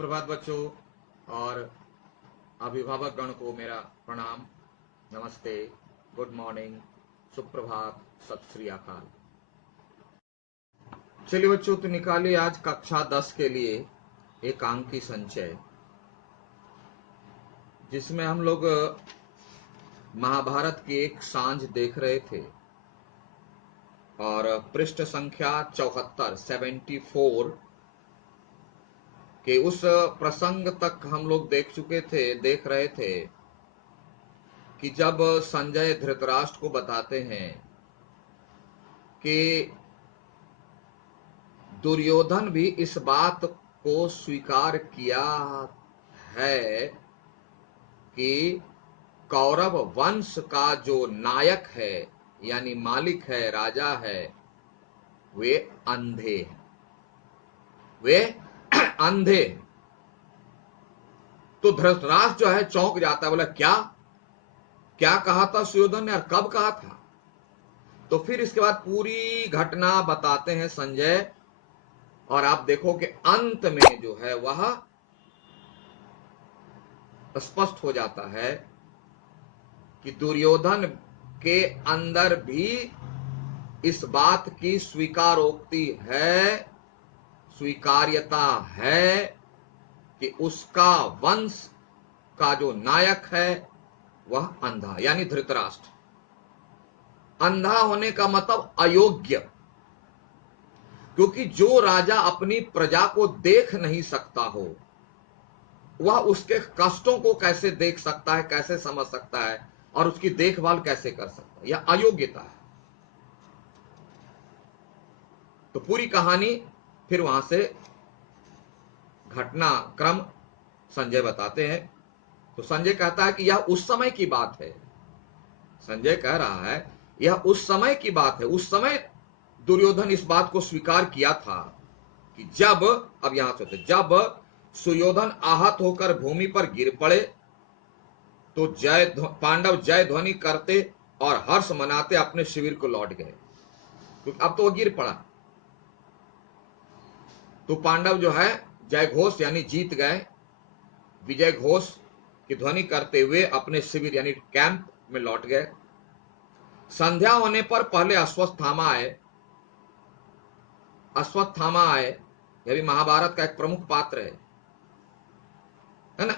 सुप्रभात बच्चों और अभिभावक गण को मेरा प्रणाम, नमस्ते, गुड मॉर्निंग, सुप्रभात, सत श्री अकाल। चलिए बच्चों, तो निकालिए आज कक्षा 10 के लिए एक अंक की संचय, जिसमें हम लोग महाभारत की एक सांझ देख रहे थे और पृष्ठ संख्या 74 के उस प्रसंग तक हम लोग देख रहे थे कि जब संजय धृतराष्ट्र को बताते हैं कि दुर्योधन भी इस बात को स्वीकार किया है कि कौरव वंश का जो नायक है यानी मालिक है, राजा है, वे अंधे हैं, वे अंधे। तो धृतराष्ट्र जो है चौंक जाता है, बोला क्या क्या कहा था सुयोधन ने और कब कहा था। तो फिर इसके बाद पूरी घटना बताते हैं संजय, और आप देखो कि अंत में जो है वह स्पष्ट हो जाता है कि दुर्योधन के अंदर भी इस बात की स्वीकारोक्ति है, स्वीकार्यता है कि उसका वंश का जो नायक है वह अंधा, यानी धृतराष्ट्र। अंधा होने का मतलब अयोग्य, क्योंकि जो राजा अपनी प्रजा को देख नहीं सकता हो वह उसके कष्टों को कैसे देख सकता है, कैसे समझ सकता है और उसकी देखभाल कैसे कर सकता है, यह अयोग्यता है। तो पूरी कहानी फिर वहां से घटना क्रम संजय बताते हैं। तो संजय कहता है कि यह उस समय की बात है, संजय कह रहा है यह उस समय की बात है। उस समय दुर्योधन इस बात को स्वीकार किया था कि जब, अब यहां से जब सुयोधन आहत होकर भूमि पर गिर पड़े तो पांडव जय ध्वनि करते और हर्ष मनाते अपने शिविर को लौट गए, क्योंकि अब तो वो गिर पड़ा। तो पांडव जो है जय घोष यानी जीत गए, विजय घोष की ध्वनि करते हुए अपने शिविर यानी कैंप में लौट गए। संध्या होने पर पहले अश्वत्थामा आए। अश्वत्थामा आए, यह भी महाभारत का एक प्रमुख पात्र है ना।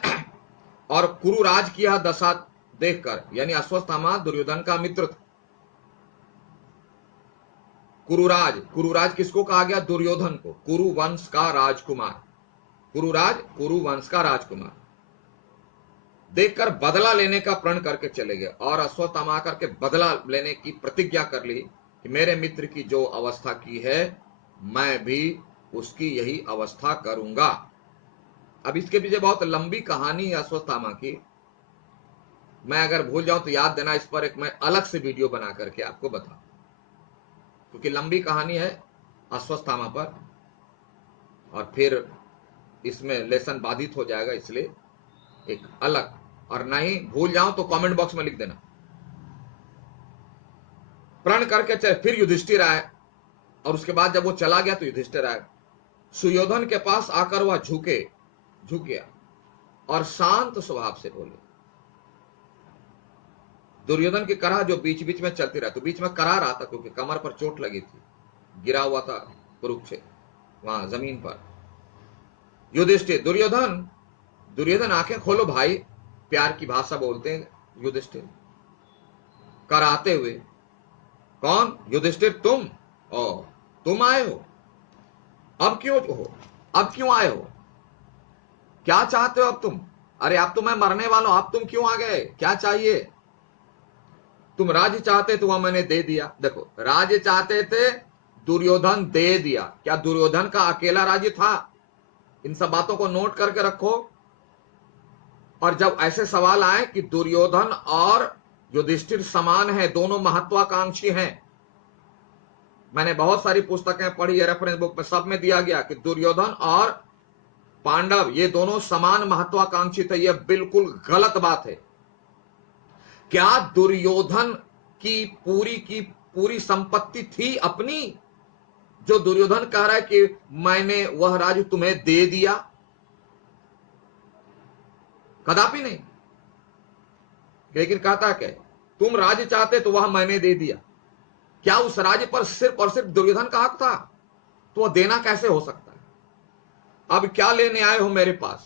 और कुरुराज की यह दशा देखकर, यानी अश्वत्थामा दुर्योधन का मित्र था। कुरुराज, कुरुराज किसको कहा गया? दुर्योधन को। कुरु वंश का राजकुमार, कुरुराज कुरु वंश का राजकुमार देखकर बदला लेने का प्रण करके चले गए और अश्वत्थामा करके बदला लेने की प्रतिज्ञा कर ली कि मेरे मित्र की जो अवस्था की है मैं भी उसकी यही अवस्था करूंगा। अब इसके पीछे बहुत लंबी कहानी है अश्वत्थामा की, मैं अगर भूल जाऊं तो याद देना, इस पर एक मैं अलग से वीडियो बना करके आपको बताऊं, क्योंकि लंबी कहानी है अश्वत्थामा पर और फिर इसमें लेसन बाधित हो जाएगा, इसलिए एक अलग, और नहीं भूल जाऊं तो कमेंट बॉक्स में लिख देना। प्रण करके चले, फिर युधिष्ठिर आए और उसके बाद जब वो चला गया तो युधिष्ठिर आए। सुयोधन के पास आकर वह झुक गया और शांत स्वभाव से बोले। दुर्योधन की कराह जो बीच बीच में चलती रहती, बीच में करा रहा था क्योंकि कमर पर चोट लगी थी, गिरा हुआ था कुरुक्षेत्र वहां जमीन पर। युधिष्ठिर, दुर्योधन, दुर्योधन आंखें खोलो भाई, प्यार की भाषा बोलते हैं युधिष्ठिर कराते हुए। कौन? युधिष्ठिर, तुम? ओ, तुम आए हो? अब क्यों आए हो? क्या चाहते हो अब तुम? अरे अब तो मैं मरने वाला हूं, अब तुम क्यों आ गए? क्या चाहिए? तुम राज्य चाहते तो वह मैंने दे दिया। देखो, राज्य चाहते थे, दुर्योधन दे दिया। क्या दुर्योधन का अकेला राज्य था? इन सब बातों को नोट करके रखो। और जब ऐसे सवाल आए कि दुर्योधन और युधिष्ठिर समान है, दोनों महत्वाकांक्षी हैं, मैंने बहुत सारी पुस्तकें पढ़ी है, रेफरेंस बुक में सब में दिया गया कि दुर्योधन और पांडव ये दोनों समान महत्वाकांक्षी थे, यह बिल्कुल गलत बात है। क्या दुर्योधन की पूरी संपत्ति थी अपनी, जो दुर्योधन कह रहा है कि मैंने वह राज्य तुम्हें दे दिया? कदापि नहीं। लेकिन कहता क्या, तुम राज्य चाहते तो वह मैंने दे दिया। क्या उस राज्य पर सिर्फ और सिर्फ दुर्योधन का हक था? तो वह देना कैसे हो सकता है? अब क्या लेने आए हो मेरे पास?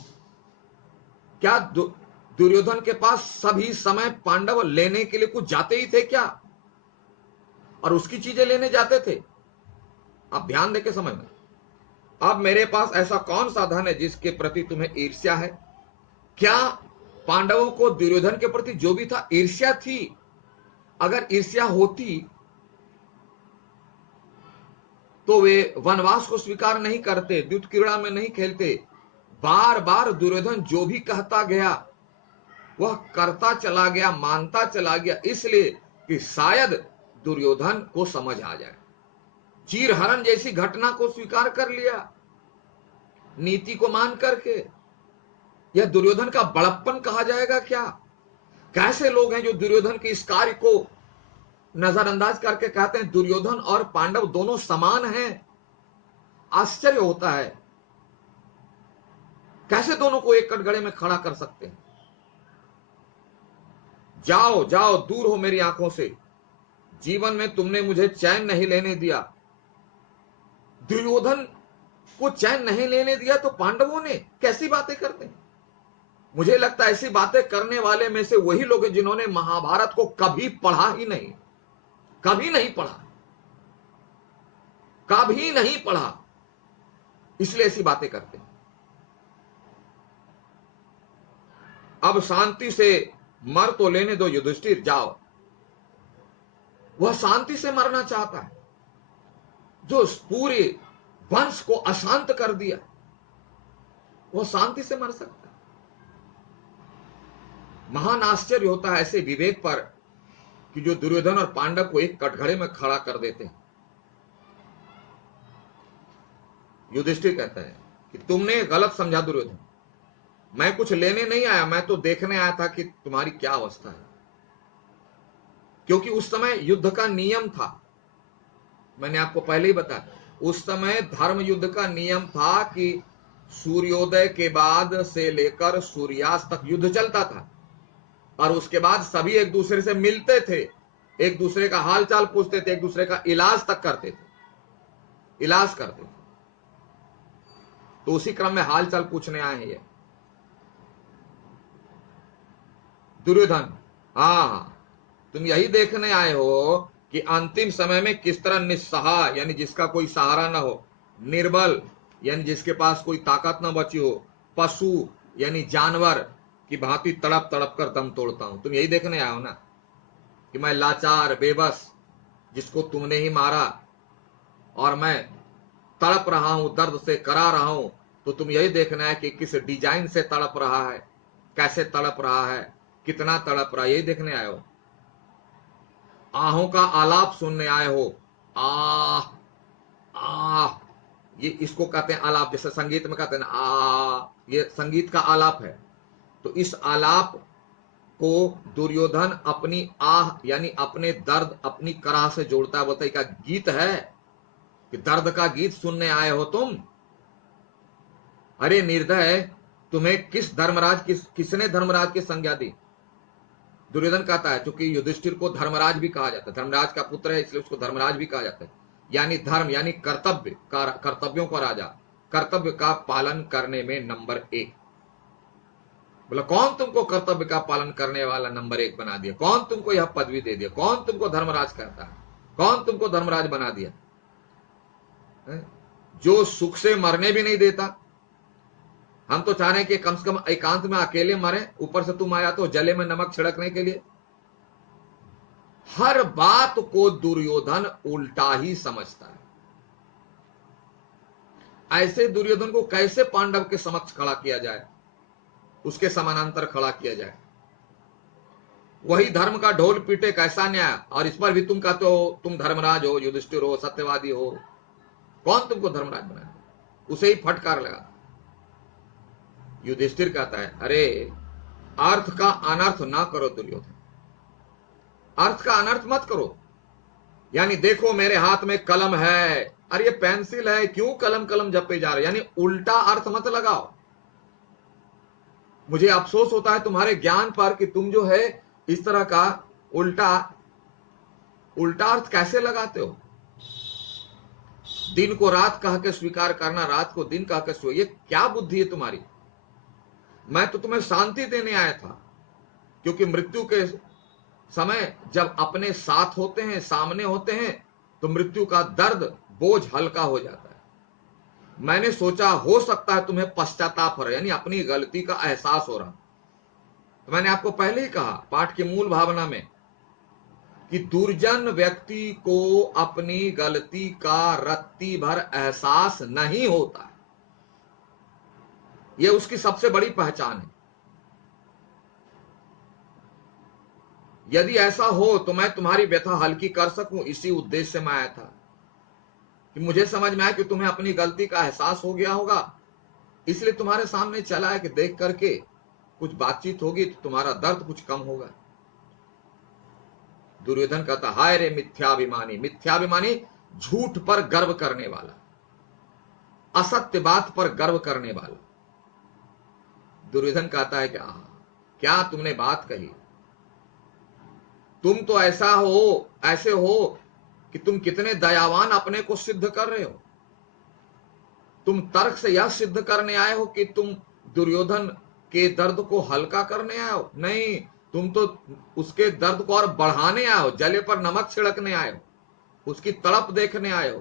क्या दुर्योधन के पास सभी समय पांडव लेने के लिए कुछ जाते ही थे क्या, और उसकी चीजें लेने जाते थे? आप ध्यान देके समझना। अब मेरे पास ऐसा कौन सा धन है जिसके प्रति तुम्हें ईर्ष्या है? क्या पांडवों को दुर्योधन के प्रति जो भी था ईर्ष्या थी? अगर ईर्ष्या होती तो वे वनवास को स्वीकार नहीं करते, युद्ध क्रीड़ा में नहीं खेलते। बार बार दुर्योधन जो भी कहता गया वह करता चला गया, मानता चला गया, इसलिए कि शायद दुर्योधन को समझ आ जाए। चीरहरण जैसी घटना को स्वीकार कर लिया नीति को मान करके। यह दुर्योधन का बड़प्पन कहा जाएगा क्या? कैसे लोग हैं जो दुर्योधन के इस कार्य को नजरअंदाज करके कहते हैं दुर्योधन और पांडव दोनों समान हैं? आश्चर्य होता है, कैसे दोनों को एक कटघरे में खड़ा कर सकते हैं? जाओ जाओ, दूर हो मेरी आंखों से, जीवन में तुमने मुझे चैन नहीं लेने दिया। दुर्योधन को चैन नहीं लेने दिया तो पांडवों ने कैसी बातें करते हैं? मुझे लगता है ऐसी बातें करने वाले में से वही लोग हैं जिन्होंने महाभारत को कभी पढ़ा ही नहीं, कभी नहीं पढ़ा, कभी नहीं पढ़ा, इसलिए ऐसी बातें करते हैं। अब शांति से मर तो लेने दो युधिष्ठिर, जाओ। वह शांति से मरना चाहता है, जो पूरे वंश को अशांत कर दिया, वह शांति से मर सकता है। महान आश्चर्य होता है ऐसे विवेक पर कि जो दुर्योधन और पांडव को एक कटघरे में खड़ा कर देते हैं। युधिष्ठिर कहता है कि तुमने गलत समझा दुर्योधन, मैं कुछ लेने नहीं आया, मैं तो देखने आया था कि तुम्हारी क्या अवस्था है। क्योंकि उस समय युद्ध का नियम था, मैंने आपको पहले ही बताया, उस समय धर्म युद्ध का नियम था कि सूर्योदय के बाद से लेकर सूर्यास्त तक युद्ध चलता था, और उसके बाद सभी एक दूसरे से मिलते थे, एक दूसरे का हालचाल पूछते थे, एक दूसरे का इलाज तक करते थे, इलाज करते थे। तो उसी क्रम में हालचाल पूछने आए हैं ये दुर्योधन। हाँ, तुम यही देखने आए हो कि अंतिम समय में किस तरह निस्सहाय, यानी जिसका कोई सहारा ना हो, निर्बल यानी जिसके पास कोई ताकत ना बची हो, पशु यानी जानवर की भांति तड़प तड़प कर दम तोड़ता हूं। तुम यही देखने आए हो ना कि मैं लाचार बेबस, जिसको तुमने ही मारा, और मैं तड़प रहा हूं, दर्द से करा रहा हूं। तो तुम यही देखना है कि किस डिजाइन से तड़प रहा है, कैसे तड़प रहा है, कितना तड़प रहा है, यही देखने आए हो। आहों का आलाप सुनने आए हो। आह आह, ये इसको कहते हैं आलाप, जैसे संगीत में कहते हैं आ, ये संगीत का आलाप है। तो इस आलाप को दुर्योधन अपनी आह यानी अपने दर्द, अपनी कराह से जोड़ता है। बोलता है क्या गीत है कि दर्द का गीत सुनने आए हो तुम? अरे निर्दय, तुम्हें किस धर्मराज, किसने धर्मराज की संज्ञा दी? दुर्योधन कहता है, क्योंकि युधिष्ठिर को धर्मराज भी कहा जाता है, धर्मराज का पुत्र है इसलिए उसको धर्मराज भी कहा जाता है। यानी धर्म यानी कर्तव्य का, कर्तव्यों का राजा, कर्तव्य का पालन करने में नंबर 1। बोला कौन तुमको कर्तव्य का पालन करने वाला नंबर 1 बना दिया? कौन तुमको यह पदवी दे दिया? कौन तुमको धर्मराज कहता है? कौन तुमको धर्मराज बना दिया? जो सुख से मरने भी नहीं देता। हम तो चाह रहे हैं कि कम से कम एकांत में अकेले मरे, ऊपर से तुम आया तो जले में नमक छिड़कने के लिए। हर बात को दुर्योधन उल्टा ही समझता है। ऐसे दुर्योधन को कैसे पांडव के समक्ष खड़ा किया जाए, उसके समानांतर खड़ा किया जाए? वही धर्म का ढोल पीटे कैसा न्याय, और इस पर भी तुम कहते हो तुम धर्मराज हो, युधिष्ठिर हो, सत्यवादी हो। कौन तुमको धर्मराज बनाया? उसे ही फटकार लगा। युधिष्ठिर कहता है, अरे अर्थ का अनर्थ ना करो दुर्योधन, अर्थ का अनर्थ मत करो। यानी देखो मेरे हाथ में कलम है, अरे ये पेंसिल है, क्यों कलम कलम जपे जा रहे? यानी उल्टा अर्थ मत लगाओ। मुझे अफसोस होता है तुम्हारे ज्ञान पर कि तुम जो है इस तरह का उल्टा उल्टा अर्थ कैसे लगाते हो। दिन को रात कह के स्वीकार करना, रात को दिन कह के ये क्या बुद्धि है तुम्हारी। मैं तो तुम्हें शांति देने आया था, क्योंकि मृत्यु के समय जब अपने साथ होते हैं, सामने होते हैं, तो मृत्यु का दर्द बोझ हल्का हो जाता है। मैंने सोचा हो सकता है तुम्हें पश्चाताप हो रहा है, यानी अपनी गलती का एहसास हो रहा। तो मैंने आपको पहले ही कहा पाठ की मूल भावना में कि दुर्जन व्यक्ति को अपनी गलती का रत्ती भर एहसास नहीं होता है। यह उसकी सबसे बड़ी पहचान है। यदि ऐसा हो तो मैं तुम्हारी व्यथा हल्की कर सकूं, इसी उद्देश्य से मैं आया था कि मुझे समझ में आया कि तुम्हें अपनी गलती का एहसास हो गया होगा, इसलिए तुम्हारे सामने चला है कि देख करके कुछ बातचीत होगी तो तुम्हारा दर्द कुछ कम होगा। दुर्योधन कहता, हाय रे मिथ्याभिमानी। मिथ्याभिमानी झूठ पर गर्व करने वाला, असत्य बात पर गर्व करने वाला। दुर्योधन कहता है कि क्या तुमने बात कही। तुम तो ऐसे हो कि तुम कितने दयावान अपने को सिद्ध कर रहे हो। तुम तर्क से यह सिद्ध करने आए हो कि तुम दुर्योधन के दर्द को हल्का करने आए हो। नहीं, तुम तो उसके दर्द को और बढ़ाने आए हो, जले पर नमक छिड़कने आए हो, उसकी तड़प देखने आए हो।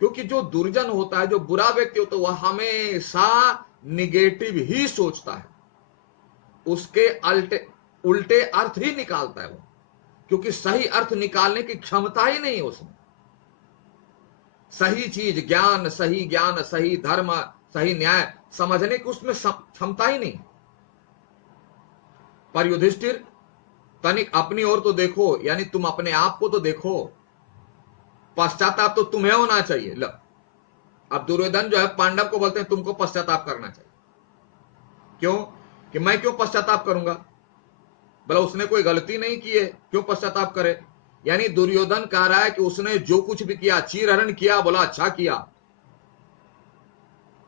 क्योंकि जो दुर्जन होता है, जो बुरा व्यक्ति होता है, वह हमेशा निगेटिव ही सोचता है, उसके उल्टे अर्थ ही निकालता है वो, क्योंकि सही अर्थ निकालने की क्षमता ही नहीं है उसमें। सही चीज, ज्ञान, सही धर्म, सही न्याय समझने की उसमें क्षमता ही नहीं। पर युधिष्ठिर, तनिक अपनी ओर तो देखो, यानी तुम अपने आप को तो देखो। पश्चाताप तो तुम्हें होना चाहिए। लो, अब दुर्योधन जो है पांडव को बोलते हैं तुमको पश्चाताप करना चाहिए। क्यों? कि मैं क्यों पश्चाताप करूंगा? बोला उसने कोई गलती नहीं की है, क्यों पश्चाताप करे। यानी दुर्योधन कह रहा है कि उसने जो कुछ भी किया, चीरहरण किया, बोला अच्छा किया।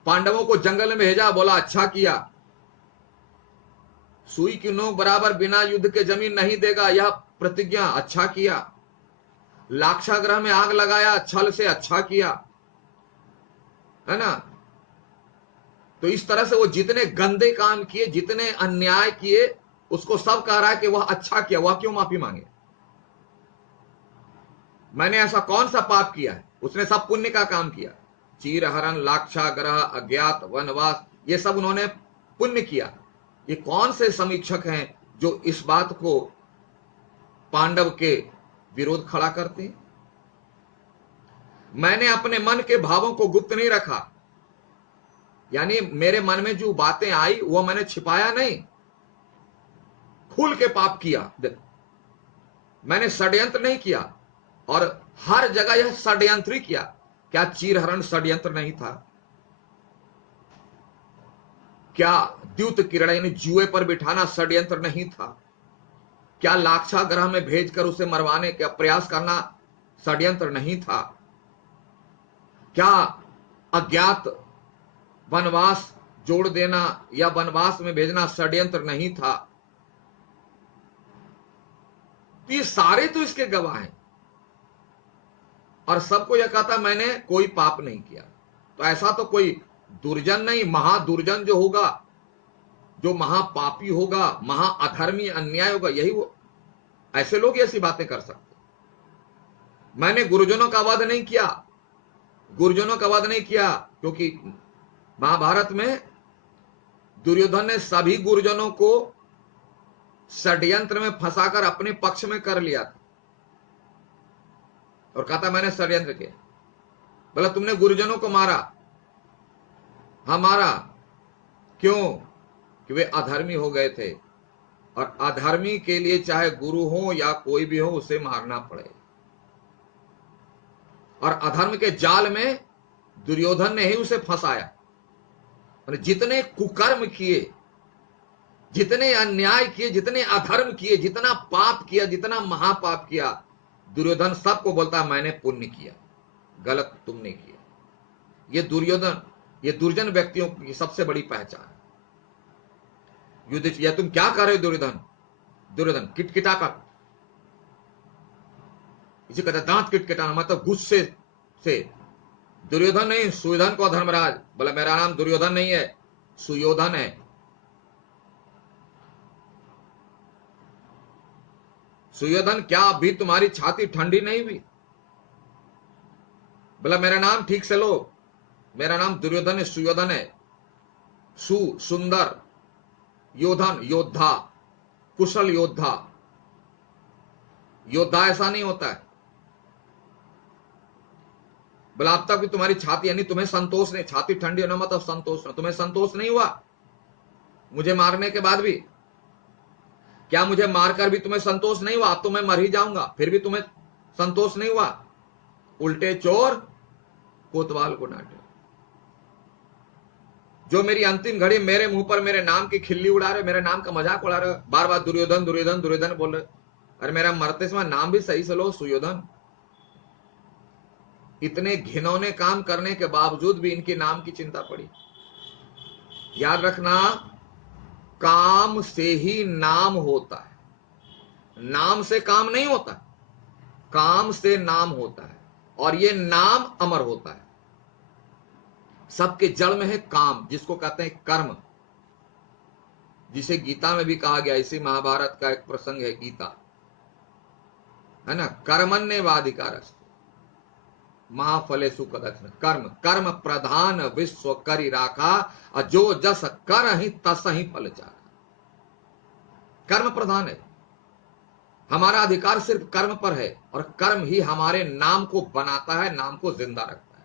पांडवों को जंगल में भेजा, बोला अच्छा किया। सुई की नोक बराबर बिना युद्ध के जमीन नहीं देगा, यह प्रतिज्ञा, अच्छा किया। लाक्षागृह में आग लगाया छल से, अच्छा किया, है ना। तो इस तरह से वो जितने गंदे काम किए, जितने अन्याय किए, उसको सब कह रहा है कि वह अच्छा किया। वह क्यों माफी मांगे? मैंने ऐसा कौन सा पाप किया है? उसने सब पुण्य का काम किया। चीरहरण, लाक्षागृह, अज्ञात, वनवास, ये सब उन्होंने पुण्य किया। ये कौन से समीक्षक हैं जो इस बात को पांडव के विरोध खड़ा करते हैं? मैंने अपने मन के भावों को गुप्त नहीं रखा, यानी मेरे मन में जो बातें आई वो मैंने छिपाया नहीं, खुल के पाप किया। मैंने षड्यंत्र नहीं किया, और हर जगह यह षड्यंत्र ही किया। क्या चीरहरण षड्यंत्र नहीं था? क्या द्युत किरण यानी जुए पर बिठाना षड्यंत्र नहीं था? क्या लाक्षागृह में भेजकर उसे मरवाने का प्रयास करना षड्यंत्र नहीं था? क्या अज्ञात वनवास जोड़ देना या वनवास में भेजना षड्यंत्र नहीं था? ये सारे तो इसके गवाह हैं, और सबको यह कहता मैंने कोई पाप नहीं किया। तो ऐसा तो कोई दुर्जन नहीं, महादुर्जन जो होगा, जो महापापी होगा, महाअधर्मी, अन्याय होगा, यही वो, ऐसे लोग ऐसी बातें कर सकते। मैंने गुरुजनों का वध नहीं किया, गुरुजनों का वध नहीं किया, क्योंकि महाभारत में दुर्योधन ने सभी गुरुजनों को षड्यंत्र में फंसाकर अपने पक्ष में कर लिया था, और कहता मैंने षड्यंत्र किया। बोला तुमने गुरुजनों को मारा? हाँ मारा। क्यों? कि वे अधर्मी हो गए थे, और अधर्मी के लिए चाहे गुरु हो या कोई भी हो, उसे मारना पड़े। और अधर्म के जाल में दुर्योधन ने ही उसे फंसाया। जितने कुकर्म किए, जितने अन्याय किए, जितने अधर्म किए, जितना पाप किया, जितना महापाप किया, दुर्योधन सबको बोलता मैंने पुण्य किया, गलत तुमने किया। ये दुर्योधन, ये दुर्जन व्यक्तियों की सबसे बड़ी पहचान है। युधिष्ठिर, या तुम क्या कर रहे हो दुर्योधन? दुर्योधन किटकिटा कर, इसे कहते दांत किटकिटाना, मतलब गुस्से से। दुर्योधन नहीं, सुयोधन को धर्मराज बोला मेरा नाम दुर्योधन नहीं है, सुयोधन है। सुयोधन, क्या अभी तुम्हारी छाती ठंडी नहीं हुई? बोला मेरा नाम ठीक से लो, मेरा नाम दुर्योधन है, सुयोधन है। सु सुंदर, योधन योद्धा, कुशल योद्धा। योद्धा ऐसा नहीं होता है। बोला अब तक भी तुम्हारी छाती, यानी तुम्हें संतोष नहीं, छाती ठंडी होना मतलब संतोष, तुम्हें संतोष नहीं हुआ मुझे मारने के बाद भी? क्या मुझे मारकर भी तुम्हें संतोष नहीं हुआ? अब तो मैं मर ही जाऊंगा, फिर भी तुम्हें संतोष नहीं हुआ? उल्टे चोर कोतवाल को डांटे। जो मेरी अंतिम घड़ी मेरे मुंह पर मेरे नाम की खिल्ली उड़ा रहे, मेरे नाम का मजाक उड़ा रहे, बार बार दुर्योधन दुर्योधन दुर्योधन बोल रहे। अरे मेरा मरते समय नाम भी सही से लो, सुयोधन। इतने घिनौने काम करने के बावजूद भी इनके नाम की चिंता पड़ी। याद रखना, काम से ही नाम होता है, नाम से काम नहीं होता, काम से नाम होता है, और ये नाम अमर होता है। सबके जड़ में है काम, जिसको कहते हैं कर्म, जिसे गीता में भी कहा गया। इसी महाभारत का एक प्रसंग है गीता, है ना, कर्मण्येवाधिकारस्ते महाफलेषु कदाचन। कर्म, कर्म प्रधान विश्व करि राखा, और जो जस कर ही तस ही फल चाखा। कर्म प्रधान है, हमारा अधिकार सिर्फ कर्म पर है, और कर्म ही हमारे नाम को बनाता है, नाम को जिंदा रखता है।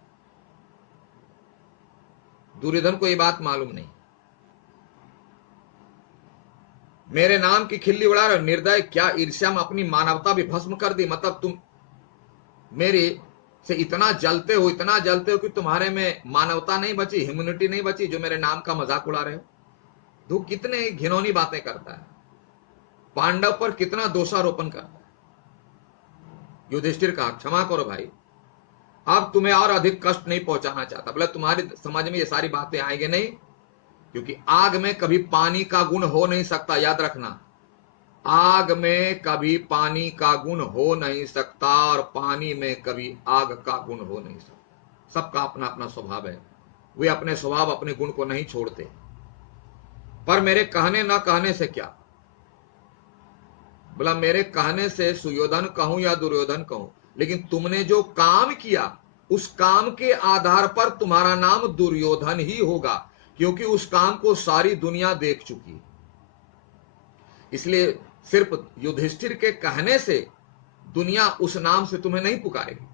दुर्योधन को यह बात मालूम नहीं। मेरे नाम की खिल्ली उड़ा रहे, निर्दय, क्या ईर्ष्या में अपनी मानवता भी भस्म कर दी? मतलब तुम मेरे से इतना जलते हो, इतना जलते हो कि तुम्हारे में मानवता नहीं बची, ह्यूमैनिटी नहीं बची, जो मेरे नाम का मजाक उड़ा रहे हो। तू कितने घिनौनी बातें करता है, पांडव पर कितना दोषारोपण करता है। युधिष्ठिर कहा क्षमा करो भाई, अब तुम्हें और अधिक कष्ट नहीं पहुंचाना चाहता। बोला तुम्हारी समझ में ये सारी बातें आएंगे नहीं, क्योंकि आग में कभी पानी का गुण हो नहीं सकता। याद रखना, आग में कभी पानी का गुण हो नहीं सकता, और पानी में कभी आग का गुण हो नहीं सकता। सबका अपना अपना स्वभाव है, वे अपने स्वभाव अपने गुण को नहीं छोड़ते। पर मेरे कहने ना कहने से क्या? बोला मेरे कहने से सुयोधन कहूं या दुर्योधन कहूं, लेकिन तुमने जो काम किया उस काम के आधार पर तुम्हारा नाम दुर्योधन ही होगा, क्योंकि उस काम को सारी दुनिया देख चुकी है। इसलिए सिर्फ युधिष्ठिर के कहने से दुनिया उस नाम से तुम्हें नहीं पुकारेगी,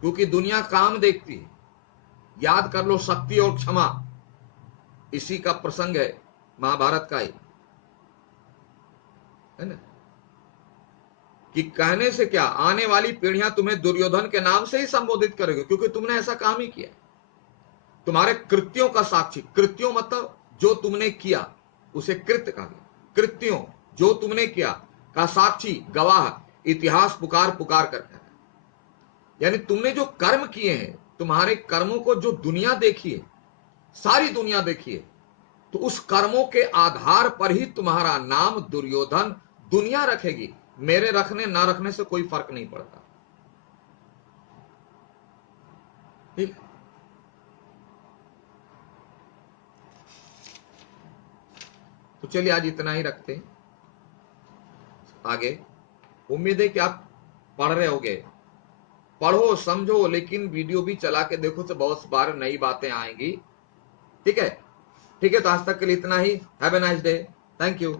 क्योंकि दुनिया काम देखती है। याद कर लो, शक्ति और क्षमा, इसी का प्रसंग है महाभारत का ही, है ना, कि कहने से क्या, आने वाली पीढ़ियां तुम्हें दुर्योधन के नाम से ही संबोधित करेगी, क्योंकि तुमने ऐसा काम ही किया। तुम्हारे कृत्यों का साक्षी, कृत्यों मतलब जो तुमने किया उसे कृत्य कहा गया। कृत्यों जो तुमने किया का साक्षी, गवाह, इतिहास पुकार पुकार करता है। यानी तुमने जो कर्म किए हैं, तुम्हारे कर्मों को जो दुनिया देखी है, सारी दुनिया देखी है, तो उस कर्मों के आधार पर ही तुम्हारा नाम दुर्योधन दुनिया रखेगी। मेरे रखने ना रखने से कोई फर्क नहीं पड़ता। ठीक, तो चलिए आज इतना ही रखते हैं। आगे उम्मीद है कि आप पढ़ रहे होगे, पढ़ो समझो, लेकिन वीडियो भी चला के देखो तो बहुत बार नई बातें आएंगी। ठीक है, ठीक है, तो आज तक के लिए इतना ही। Have a nice day, thank you.